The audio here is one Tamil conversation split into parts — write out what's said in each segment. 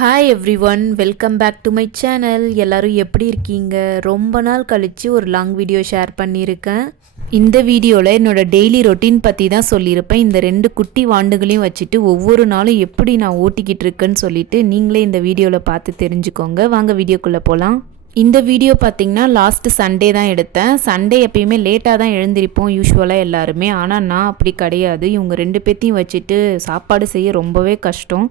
Hi everyone, welcome back to my channel. எல்லோரும் எப்படி இருக்கீங்க? ரொம்ப நாள் கழித்து ஒரு லாங் வீடியோ ஷேர் பண்ணியிருக்கேன். இந்த வீடியோவில் என்னோடய டெய்லி ரொட்டீன் பற்றி தான் சொல்லியிருப்பேன். இந்த 2 குட்டி வாண்டுகளையும் வச்சுட்டு ஒவ்வொரு நாளும் எப்படி நான் ஓட்டிக்கிட்டு இருக்கேன்னு சொல்லிட்டு நீங்களே இந்த வீடியோவில் பார்த்து தெரிஞ்சுக்கோங்க. வாங்க வீடியோக்குள்ளே போகலாம். இந்த வீடியோ பார்த்திங்கன்னா லாஸ்ட்டு சண்டே தான் எடுத்தேன். சண்டே எப்பயுமே லேட்டாக தான் எழுந்திருப்போம் யூஸ்வலாக எல்லாருமே. ஆனால் நான் அப்படி கிடையாது. இவங்க 2 பேர்த்தையும் வச்சுட்டு சாப்பாடு செய்ய ரொம்பவே கஷ்டம்.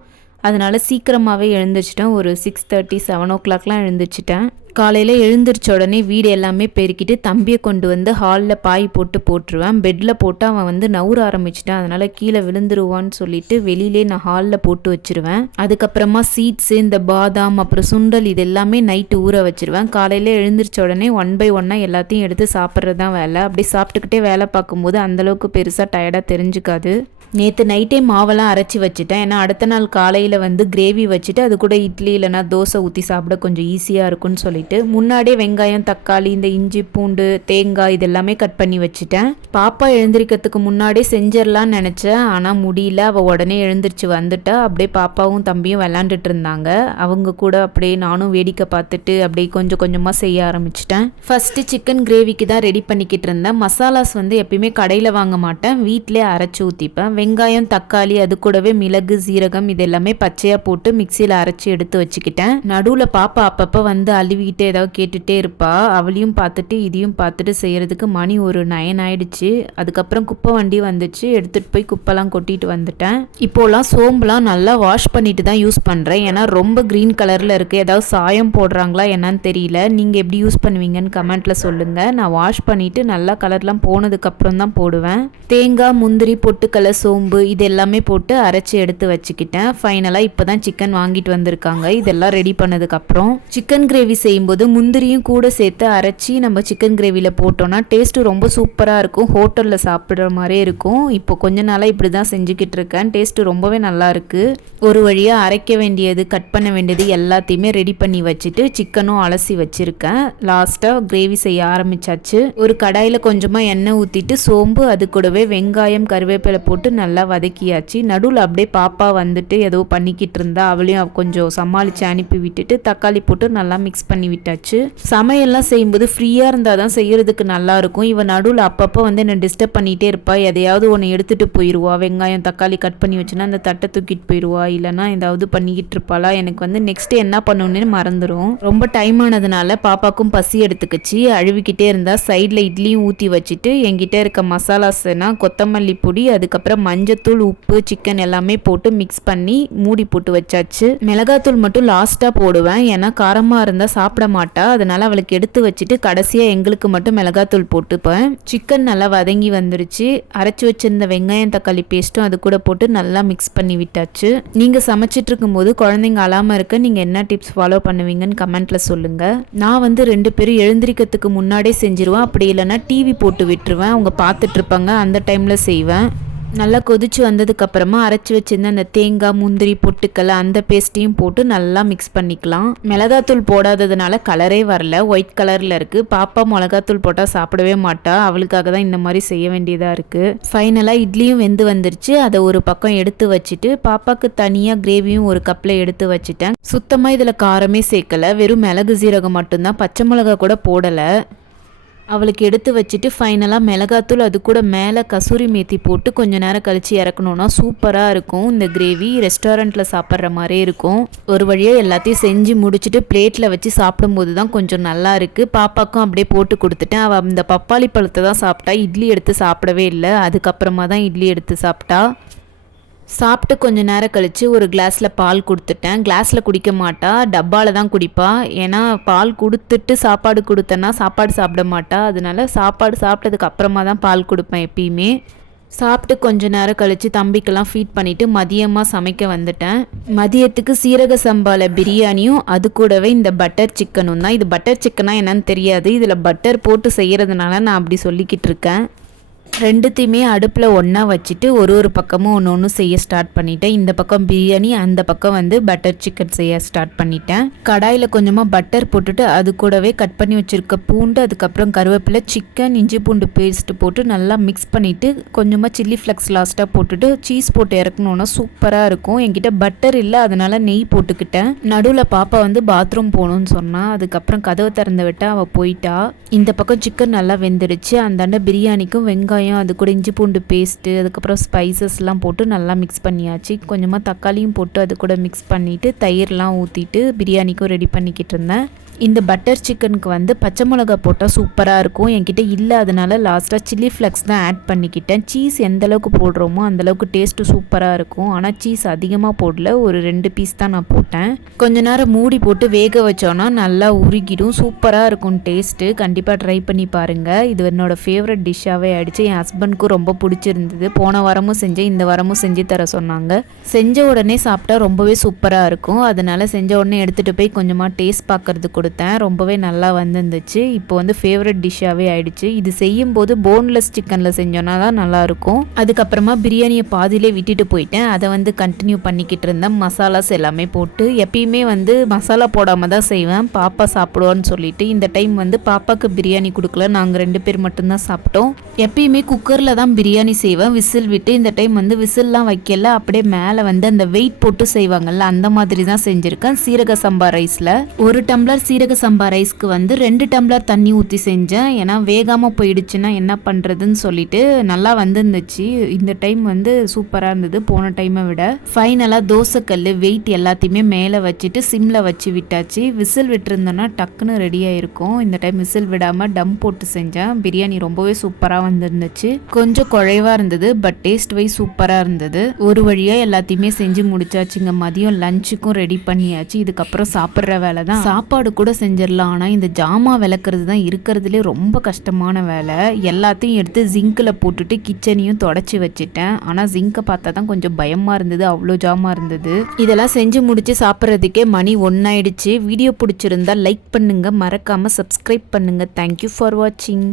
அதனால் சீக்கிரமாகவே எழுந்திரிச்சிட்டேன். ஒரு 6:30 7 o'clockலாம் எழுந்திரிச்சிட்டேன். காலையில் எழுந்திரிச்ச உடனே வீடு எல்லாமே பெருக்கிட்டு தம்பியை கொண்டு வந்து ஹாலில் பாய் போட்டுருவேன். பெட்டில் போட்டு அவன் நவுற ஆரம்பிச்சிட்டான். அதனால் கீழே விழுந்துருவான்னு சொல்லிட்டு வெளியிலே நான் ஹாலில் போட்டு வச்சுருவேன். அதுக்கப்புறமா சீட்ஸு, இந்த பாதாம், அப்புறம் சுண்டல் இது எல்லாமே நைட்டு ஊற வச்சுருவேன். காலையில் எழுந்திரிச்ச உடனே 1 by 1 எல்லாத்தையும் எடுத்து சாப்பிட்றது தான் வேலை. அப்படி சாப்பிட்டுக்கிட்டே வேலை பார்க்கும்போது அந்தளவுக்கு பெருசாக டயர்டாக தெரிஞ்சுக்காது. நேற்று நைட்டே மாவெல்லாம் அரைச்சி வச்சுட்டேன். ஏன்னா அடுத்த நாள் காலையில் கிரேவி வச்சுட்டு அது கூட இட்லி இல்லைனா தோசை ஊற்றி சாப்பிட கொஞ்சம் ஈஸியாக இருக்கும்னு சொல்லிட்டு முன்னாடியே வெங்காயம், தக்காளி, இந்த இஞ்சி, பூண்டு, தேங்காய் இதெல்லாமே கட் பண்ணி வச்சுட்டேன். பாப்பா எழுந்திரிக்கிறதுக்கு முன்னாடியே செஞ்சிடலான்னு நினச்சேன். ஆனால் முடியல. அவள் உடனே எழுந்திரிச்சு வந்துட்டா. அப்படியே பாப்பாவும் தம்பியும் விளாண்டுட்டு இருந்தாங்க. அவங்க கூட அப்படியே நானும் வேடிக்கை பார்த்துட்டு அப்படியே கொஞ்சம் கொஞ்சமாக செய்ய ஆரம்பிச்சிட்டேன். ஃபஸ்ட்டு சிக்கன் கிரேவிக்கு தான் ரெடி பண்ணிக்கிட்டு இருந்தேன். மசாலாஸ் எப்பயுமே கடையில் வாங்க மாட்டேன், வீட்டிலே அரைச்சி ஊற்றிப்பேன். வெங்காயம், தக்காளி, அது கூடவே மிளகு, சீரகம் இது எல்லாமே பச்சையாக போட்டு மிக்சியில் அரைச்சி எடுத்து வச்சுக்கிட்டேன். நடுவில் பாப்பா அப்பப்போ அழுவிக்கிட்டே ஏதாவது கேட்டுகிட்டே இருப்பா. அவளையும் பார்த்துட்டு இதையும் பார்த்துட்டு செய்கிறதுக்கு மணி ஒரு 9 ஆயிடுச்சு. அதுக்கப்புறம் குப்பை வண்டி வந்துச்சு. எடுத்துகிட்டு போய் குப்பைலாம் கொட்டிட்டு வந்துட்டேன். இப்போலாம் சோம்புலாம் நல்லா வாஷ் பண்ணிட்டு தான் யூஸ் பண்ணுறேன். ஏன்னா ரொம்ப க்ரீன் கலரில் இருக்குது. ஏதாவது சாயம் போடுறாங்களா என்னன்னு தெரியல. நீங்கள் எப்படி யூஸ் பண்ணுவீங்கன்னு கமெண்ட்டில் சொல்லுங்கள். நான் வாஷ் பண்ணிவிட்டு நல்லா கலர்லாம் போனதுக்கப்புறம் தான் போடுவேன். தேங்காய், முந்திரி, பொட்டுக்கடலை, சோம்பு இது எல்லாமே போட்டு அரைச்சி எடுத்து வச்சுக்கிட்டேன். ஃபைனலாக இப்போ தான் சிக்கன் வாங்கிட்டு வந்திருக்காங்க. இதெல்லாம் ரெடி பண்ணதுக்கப்புறம் சிக்கன் கிரேவி செய்யும்போது முந்திரியும் கூட சேர்த்து அரைச்சி நம்ம சிக்கன் கிரேவியில் போட்டோன்னா டேஸ்ட்டு ரொம்ப சூப்பராக இருக்கும். ஹோட்டலில் சாப்பிட்ற மாதிரியே இருக்கும். இப்போ கொஞ்ச நாளாக இப்படி தான் செஞ்சுக்கிட்டு இருக்கேன். டேஸ்ட்டு ரொம்பவே நல்லா இருக்குது. ஒரு வழியாக அரைக்க வேண்டியது, கட் பண்ண வேண்டியது எல்லாத்தையுமே ரெடி பண்ணி வச்சுட்டு சிக்கனும் அலசி வச்சுருக்கேன். லாஸ்ட்டாக கிரேவி செய்ய ஆரம்பிச்சாச்சு. ஒரு கடாயில் கொஞ்சமாக எண்ணெய் ஊற்றிட்டு சோம்பு, அது கூடவே வெங்காயம், கருவேப்பிலை போட்டு நல்லா வதக்கியாச்சு. நடுவில் அப்படியே பாப்பா ஏதோ பண்ணிக்கிட்டு இருந்தா. அவளையும் கொஞ்சம் சமாளித்து அனுப்பி விட்டுட்டு தக்காளி போட்டு நல்லா மிக்ஸ் பண்ணி விட்டாச்சு. சமையல்லாம் செய்யும்போது ஃப்ரீயாக இருந்தால் தான் செய்கிறதுக்கு நல்லாயிருக்கும். இவன் நடுவில் அப்பப்போ என்னை டிஸ்டர்ப் பண்ணிகிட்டே இருப்பா. எதையாவது ஒன்று எடுத்துகிட்டு போயிடுவா. வெங்காயம், தக்காளி கட் பண்ணி வச்சுன்னா அந்த தட்டை தூக்கிட்டு போயிடுவா. இல்லைனா ஏதாவது பண்ணிக்கிட்டு இருப்பாளா. எனக்கு நெக்ஸ்ட்டு என்ன பண்ணணுன்னு மறந்துடும். ரொம்ப டைம் ஆனதுனால பாப்பாக்கும் பசி எடுத்துக்கிச்சு. அழுவிக்கிட்டே இருந்தால் சைடில் இட்லியும் ஊற்றி வச்சுட்டு என்கிட்ட இருக்க மசாலாஸ்னா கொத்தமல்லி பொடி, அதுக்கப்புறம் மஞ்சத்தூள், உப்பு, சிக்கன் எல்லாமே போட்டு மிக்ஸ் பண்ணி மூடி போட்டு வச்சாச்சு. மிளகாத்தூள் மட்டும் லாஸ்ட்டாக போடுவேன். ஏன்னா காரமாக இருந்தால் சாப்பிட மாட்டா. அதனால் அவளுக்கு எடுத்து வச்சுட்டு கடைசியாக எங்களுக்கு மட்டும் மிளகாத்தூள் போட்டுப்பேன். சிக்கன் நல்லா வதங்கி வந்துருச்சு. அரைச்சி வச்சிருந்த வெங்காயம், தக்காளி பேஸ்ட்டும் அது கூட போட்டு நல்லா மிக்ஸ் பண்ணி விட்டாச்சு. நீங்கள் சமைச்சிட்டு இருக்கும்போது குழந்தைங்க அழாமல் இருக்க நீங்கள் என்ன டிப்ஸ் ஃபாலோ பண்ணுவீங்கன்னு கமெண்ட்டில் சொல்லுங்கள். நான் 2 பேரும் எழுந்திரிக்கிறதுக்கு முன்னாடியே செஞ்சிருவேன். அப்படி இல்லைன்னா டிவி போட்டு விட்டுருவேன். அவங்க பார்த்துட்டு இருப்பாங்க. அந்த டைமில் செய்வேன். நல்லா கொதிச்சு வந்ததுக்கப்புறமா அரைச்சி வச்சிருந்த அந்த தேங்காய், முந்திரி, பொட்டுக்கடலை அந்த பேஸ்ட்டையும் போட்டு நல்லா மிக்ஸ் பண்ணிக்கலாம். மிளகாத்தூள் போடாததுனால கலரே வரல, ஒயிட் கலரில் இருக்குது. பாப்பா மிளகாத்தூள் போட்டால் சாப்பிடவே மாட்டா. அவளுக்காக தான் இந்த மாதிரி செய்ய வேண்டியதாக இருக்குது. ஃபைனலாக இட்லியும் வெந்து வந்துருச்சு. அதை ஒரு பக்கம் எடுத்து வச்சுட்டு பாப்பாவுக்கு தனியாக கிரேவியும் ஒரு கப்பில் எடுத்து வச்சுட்டேன். சுத்தமாக இதில் காரமே சேர்க்கலை, வெறும் மிளகு சீரகம் மட்டும்தான், பச்சை மிளகா கூட போடலை. அவளுக்கு எடுத்து வச்சுட்டு ஃபைனலாக மிளகாத்தூள், அது கூட மேலே கசூரி மேத்தி போட்டு கொஞ்சம் நேரம் கழித்து இறக்கணுன்னா சூப்பராக இருக்கும். இந்த கிரேவி ரெஸ்டாரண்ட்டில் சாப்பிட்ற மாதிரியே இருக்கும். ஒரு வழியாக எல்லாத்தையும் செஞ்சு முடிச்சுட்டு பிளேட்டில் வச்சு சாப்பிடும்போது தான் கொஞ்சம் நல்லா இருக்குது. பாப்பாக்கும் அப்படியே போட்டு கொடுத்துட்டேன். அவள் அந்த பப்பாளி பழத்தை தான் சாப்பிட்டா. இட்லி எடுத்து சாப்பிடவே இல்லை. அதுக்கப்புறமா தான் இட்லி எடுத்து சாப்பிட்டா. சாப்பிட்டு கொஞ்சம் நேரம் கழித்து ஒரு கிளாஸில் பால் கொடுத்துட்டேன். கிளாஸில் குடிக்க மாட்டா, டப்பாவில் தான் குடிப்பா. ஏன்னா பால் கொடுத்துட்டு சாப்பாடு கொடுத்தேன்னா சாப்பாடு சாப்பிட மாட்டா. அதனால சாப்பாடு சாப்பிட்டதுக்கு அப்புறமா தான் பால் கொடுப்பேன் எப்பயுமே. சாப்பிட்டு கொஞ்ச நேரம் கழித்து தம்பிக்கெல்லாம் ஃபீட் பண்ணிவிட்டு மதியமாக சமைக்க வந்துட்டேன். மதியத்துக்கு சீரக சம்பாவில் பிரியாணியும் அது கூடவே இந்த பட்டர் சிக்கனும் தான். இது பட்டர் சிக்கனா என்னன்னு தெரியாது. இதில் பட்டர் போட்டு செய்கிறதுனால நான் அப்படி சொல்லிக்கிட்டு இருக்கேன். ரெண்டுத்தையுமே அடுப்பில் ஒன்றா வச்சுட்டு ஒரு பக்கமும் ஒன்று செய்ய ஸ்டார்ட் பண்ணிட்டேன். இந்த பக்கம் பிரியாணி, அந்த பக்கம் வந்து பட்டர் சிக்கன் செய்ய ஸ்டார்ட் பண்ணிட்டேன். கடாயில் கொஞ்சமாக பட்டர் போட்டுட்டு அது கூடவே கட் பண்ணி வச்சுருக்க பூண்டு, அதுக்கப்புறம் கருவேப்பிலை, சிக்கன், இஞ்சி பூண்டு பேஸ்ட்டு போட்டு நல்லா மிக்ஸ் பண்ணிவிட்டு கொஞ்சமாக சில்லி ஃப்ளெக்ஸ் லாஸ்ட்டாக போட்டுட்டு சீஸ் போட்டு இறக்கணுன்னா சூப்பராக இருக்கும். என்கிட்ட பட்டர் இல்லை, அதனால் நெய் போட்டுக்கிட்டேன். நடுவில் பாப்பா வந்து பாத்ரூம் போகணுன்னு சொன்னால் அதுக்கப்புறம் கதவை திறந்து விட்டு அவள் போயிட்டா. இந்த பக்கம் சிக்கன் நல்லா வெந்துடுச்சு. அந்தாண்ட பிரியாணிக்கும் வெங்காயம், அது கூட இஞ்சி பூண்டு பேஸ்ட்டு, அதுக்கப்புறம் ஸ்பைசஸ்லாம் போட்டு நல்லா மிக்ஸ் பண்ணியாச்சு. கொஞ்சமாக தக்காளியும் போட்டு அது கூட மிக்ஸ் பண்ணிவிட்டு தயிர்லாம் ஊற்றிட்டு பிரியாணிக்கும் ரெடி பண்ணிக்கிட்டு இருந்தேன். இந்த பட்டர் சிக்கனுக்கு வந்து பச்சை மிளகா போட்டால் சூப்பராக இருக்கும். என்கிட்ட இல்லை, அதனால லாஸ்ட்டாக சில்லி ஃப்ளெக்ஸ் தான் ஆட் பண்ணிக்கிட்டேன். சீஸ் எந்த அளவுக்கு போடுறோமோ அந்தளவுக்கு டேஸ்ட்டு சூப்பராக இருக்கும். ஆனால் சீஸ் அதிகமாக போடல, ஒரு 2 பீஸ் தான் நான் போட்டேன். கொஞ்ச நேரம் மூடி போட்டு வேக வச்சோன்னா நல்லா உருகிடும். சூப்பராக இருக்கும் டேஸ்ட்டு. கண்டிப்பாக ட்ரை பண்ணி பாருங்கள். இது என்னோடய ஃபேவரட் டிஷ்ஷாகவே ஆகிடுச்சு. என் ஹஸ்பண்ட்க்கும் ரொம்ப பிடிச்சிருந்தது. போன வாரமும் செஞ்சேன், இந்த வாரமும் செஞ்சு தர சொன்னாங்க. செஞ்ச உடனே சாப்பிட்டா ரொம்பவே சூப்பராக இருக்கும். அதனால் செஞ்ச உடனே எடுத்துகிட்டு போய் கொஞ்சமாக டேஸ்ட் பார்க்கறது கொடுத்தேன். ரொம்பவே நல்லா வந்துருந்துச்சு. இப்போ வந்து ஃபேவரட் டிஷ்ஷாகவே ஆயிடுச்சு. இது செய்யும்போது போன்லெஸ் சிக்கனில் செஞ்சோன்னா தான் நல்லாயிருக்கும். அதுக்கப்புறமா பிரியாணியை பாதியிலே விட்டுட்டு போயிட்டேன். அதை வந்து கண்டினியூ பண்ணிக்கிட்டு இருந்தேன். மசாலாஸ் எல்லாமே போட்டு எப்பயுமே வந்து மசாலா போடாமல் தான் செய்வேன், பாப்பா சாப்பிடுவான்னு சொல்லிட்டு. இந்த டைம் வந்து பாப்பாவுக்கு பிரியாணி கொடுக்கல, நாங்கள் 2 பேர் மட்டும்தான் சாப்பிட்டோம். எப்பயுமே குக்கரில் தான் பிரியாணி செய்வேன், விசில் விட்டு. இந்த டைம் வந்து விசில்லாம் வைக்கல, அப்படியே மேலே வந்து அந்த வெயிட் போட்டு செய்வாங்கல்ல, அந்த மாதிரி தான் செஞ்சுருக்கேன். சீரக சம்பா ரைஸில் 1 டம்ளர் சீரக சம்பா ரைஸ்க்கு வந்து 2 டம்ளர் தண்ணி ஊற்றி செஞ்சேன். ஏன்னா வேகாமல் போயிடுச்சுன்னா என்ன பண்ணுறதுன்னு சொல்லிட்டு நல்லா வந்துருந்துச்சு. இந்த டைம் வந்து சூப்பராக இருந்தது போன டைமை விட. ஃபைனலாக தோசைக்கல் வெயிட் எல்லாத்தையுமே மேலே வச்சுட்டு சிம்மில் வச்சு விட்டாச்சு. விசில் விட்டுருந்தோன்னா டக்குன்னு ரெடி ஆகிருக்கும். இந்த டைம் விசில் விடாமல் டம் போட்டு செஞ்சேன். பிரியாணி ரொம்பவே சூப்பராக வந்துருந்துச்சு. கொஞ்சம் குழைவாக இருந்தது, பட் டேஸ்ட் வைஸ் சூப்பராக இருந்தது. ஒரு வழியாக எல்லாத்தையுமே செஞ்சு முடிச்சாச்சுங்க. மதியம் லஞ்சுக்கும் ரெடி பண்ணியாச்சு. இதுக்கப்புறம் சாப்பிட்ற வேலை தான். சாப்பாடு கூட செஞ்சிடலாம், ஆனால் இந்த ஜாமா விளக்குறது தான் இருக்கிறதுலே ரொம்ப கஷ்டமான வேலை. எல்லாத்தையும் எடுத்து ஜிங்கில் போட்டுட்டு கிச்சனையும் தொடச்சி வச்சுட்டேன். ஆனால் ஜிங்கை பார்த்தா தான் கொஞ்சம் பயமாக இருந்தது, அவ்வளோ ஜாமா இருந்தது. இதெல்லாம் செஞ்சு முடிச்சு சாப்பிட்றதுக்கே மணி 1 ஆயிடுச்சு. வீடியோ பிடிச்சிருந்தா லைக் பண்ணுங்கள், மறக்காமல் சப்ஸ்கிரைப் பண்ணுங்கள். தேங்க்யூ ஃபார் வாட்சிங்.